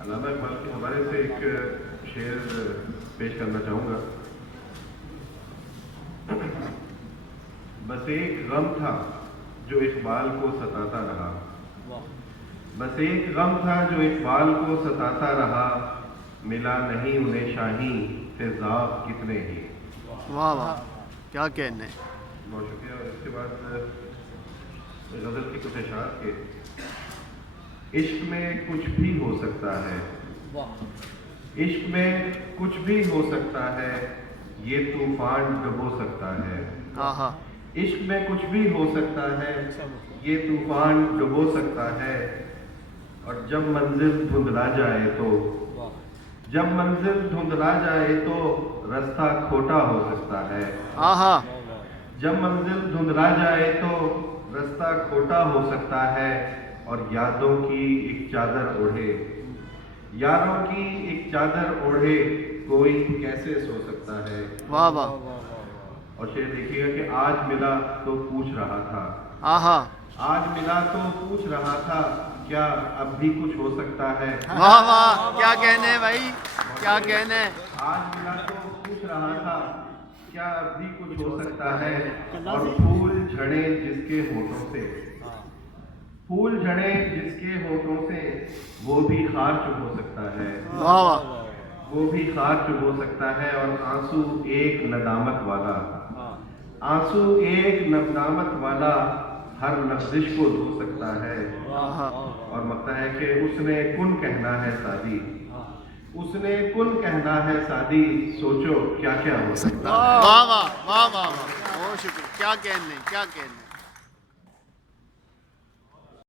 علامہ اقبال کے حوالے سے ایک شعر پیش کرنا چاہوں گا. بس ایک غم تھا جو اقبال کو ستاتا رہا، بس ایک غم تھا جو اقبال کو ستاتا رہا، ملا نہیں انہیں شاہین تیزاب کتنے ہی. واہ واہ کیا کہنے. بہت شکریہ. اور اس کے بعد غزل کی کچھ اشعار کے. عشق میں کچھ بھی ہو سکتا ہے، عشق میں کچھ بھی ہو سکتا ہے، یہ طوفان ڈبو سکتا ہے. آہا عشق میں کچھ بھی ہو سکتا ہے، یہ طوفان ڈبو سکتا ہے. اور جب منزل دھندلا جائے تو، جب منزل دھندلا جائے تو رستہ کھوٹا ہو سکتا ہے. آہا جب منزل دھندلا جائے تو رستہ کھوٹا ہو سکتا ہے. اور یادوں کی ایک چادر اوڑھے، یاروں کی ایک چادر اوڑھے کوئی کیسے سو سکتا ہے. واہ واہ. اور شعر دیکھیے گا کہ آج ملا تو پوچھ رہا تھا، آہا آج ملا تو پوچھ رہا تھا، کیا اب بھی کچھ ہو سکتا ہے. واہ واہ کیا کہنے بھائی کیا کہنے. آج ملا تو پوچھ رہا تھا، کیا اب بھی کچھ ہو سکتا ہے. اور پھول جھڑے جس کے ہونٹوں سے، پھول جھڑے جس کے ہونٹوں سے، وہ بھی خار چپ ہو سکتا ہے. واہ واہ. وہ بھی خار چپ ہو سکتا ہے. اور آنسو ایک ندامت والا، آنسو ایک ندامت والا ہر لفظش کو دھو سکتا ہے. اور مقطع ہے کہ اس نے کن کہنا ہے سادی، اس نے کن کہنا ہے سادی، سوچو کیا کیا ہو سکتا ہے. واہ واہ واہ واہ. بہت شکریہ. کیا کہنے کیا کہنے.